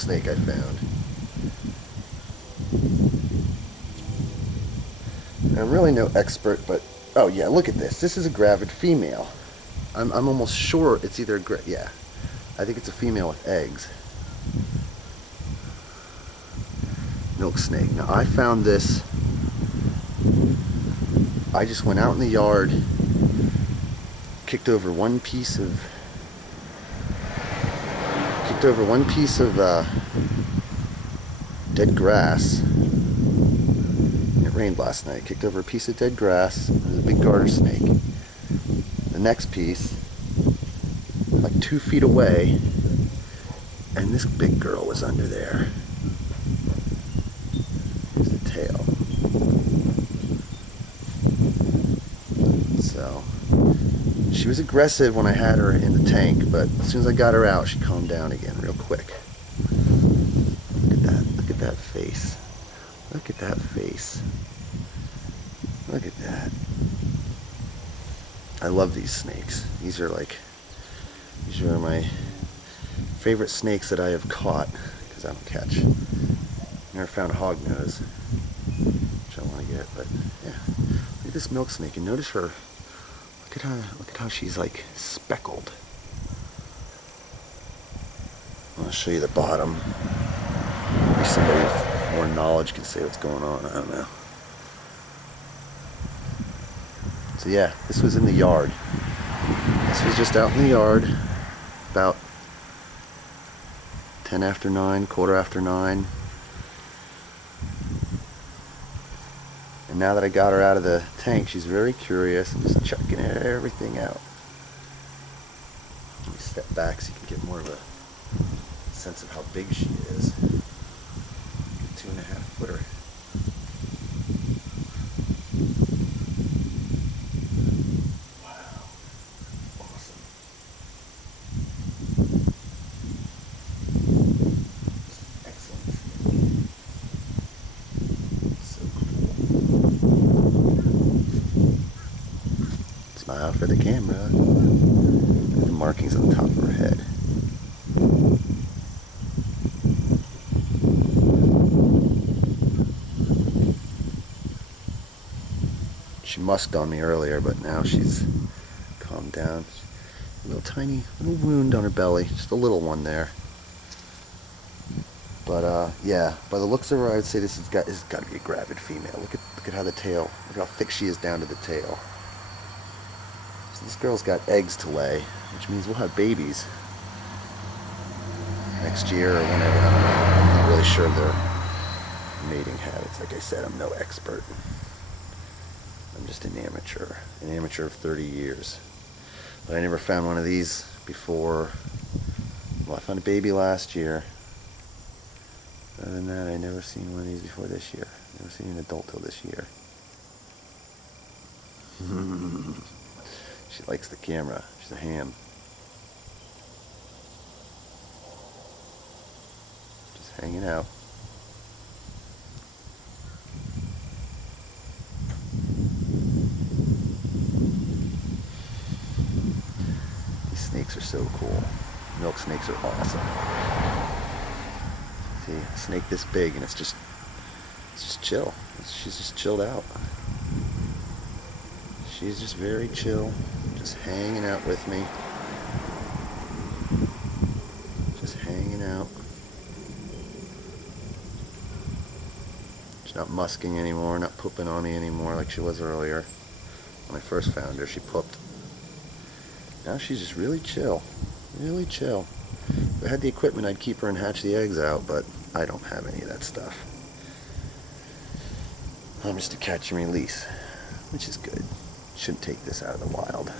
snake I found. I'm really no expert, but oh yeah, look at this. This is a gravid female. I'm almost sure it's either yeah, I think it's a female with eggs. Milk snake. Now I found this. I just went out in the yard, kicked over one piece of dead grass. It rained last night. Kicked over a piece of dead grass. There's a big garter snake. The next piece, like 2 feet away, and this big girl was under there. Here's the tail. So, she was aggressive when I had her in the tank, but as soon as I got her out, she calmed down again real quick. Look at that. Look at that face. Look at that face. Look at that. I love these snakes. These are my favorite snakes that I have caught, because I don't catch. Never found a hognose, which I want to get, but yeah. Look at this milk snake, and notice her. Look at how she's like speckled. I'll show you the bottom. Maybe somebody with more knowledge can say what's going on. I don't know. So yeah, this was in the yard. This was just out in the yard, about 10 after 9, quarter after 9. And now that I got her out of the tank, she's very curious and just checking everything out. Let me step back so you can get more of a sense of how big she is. 2.5 footer. Wow. Awesome. Excellent. So cool. Smile for the camera. The markings on the top of her head. She musked on me earlier, but now she's calmed down. A little tiny little wound on her belly, just a little one there. But yeah, by the looks of her, I would say this has got to be a gravid female. Look at how the tail, look how thick she is down to the tail. So this girl's got eggs to lay, which means we'll have babies next year or whenever. I don't know. I'm not really sure of their mating habits. Like I said, I'm no expert. I'm just an amateur of 30 years. But I never found one of these before. Well, I found a baby last year. Other than that, I never seen one of these before this year. Never seen an adult till this year. She likes the camera. She's a ham. Just hanging out. Snakes are so cool. Milk snakes are awesome. See, a snake this big and it's just chill. She's just chilled out. She's just very chill, just hanging out with me. Just hanging out. She's not musking anymore, not pooping on me anymore like she was earlier. When I first found her, she pooped. Now she's just really chill. Really chill. If I had the equipment, I'd keep her and hatch the eggs out, but I don't have any of that stuff. I'm just a catch and release, which is good. Shouldn't take this out of the wild.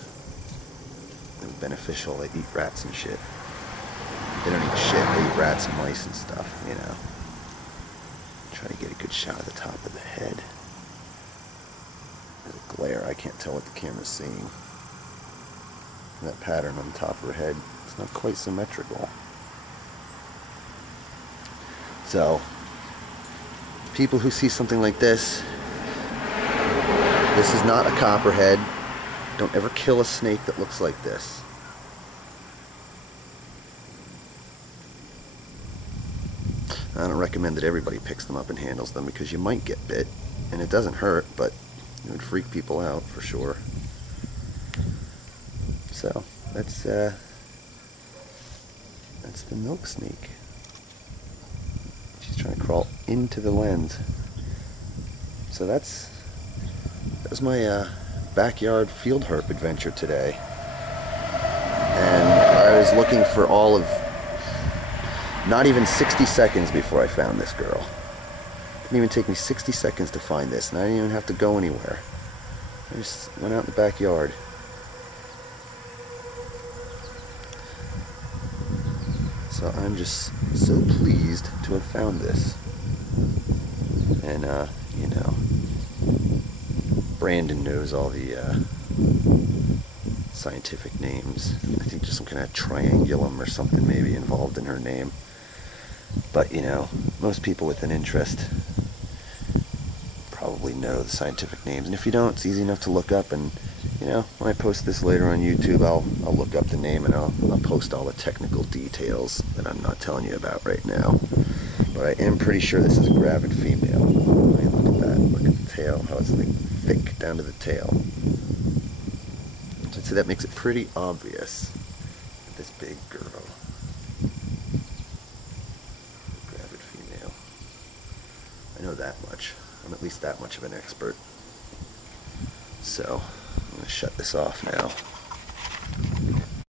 They're beneficial. They eat rats and shit. They don't eat shit. They eat rats and mice and stuff, you know. Try to get a good shot of the top of the head. There's a glare. I can't tell what the camera's seeing. That pattern on the top of her head, it's not quite symmetrical. So, people who see something like this is not a copperhead. Don't ever kill a snake that looks like this. recommend that everybody picks them up and handles them, because you might get bit, and it doesn't hurt, but it would freak people out for sure. So that's the milk snake. She's trying to crawl into the lens. So that was my backyard field herp adventure today. And I was looking for all of, not even 60 seconds before I found this girl. It didn't even take me 60 seconds to find this, and I didn't even have to go anywhere. I just went out in the backyard. So I'm just so pleased to have found this. And, you know, Brandon knows all the scientific names. I think there's some kind of triangulum or something maybe involved in her name. But, you know, most people with an interest probably know the scientific names. And if you don't, it's easy enough to look up. And, you know, when I post this later on YouTube, I'll look up the name and I'll post all the technical details that I'm not telling you about right now. But I am pretty sure this is a gravid female. I mean, look at that. Look at the tail, how it's like thick down to the tail. So that makes it pretty obvious that this big girl, gravid female. I know that much. I'm at least that much of an expert. So I'm going to shut this off now.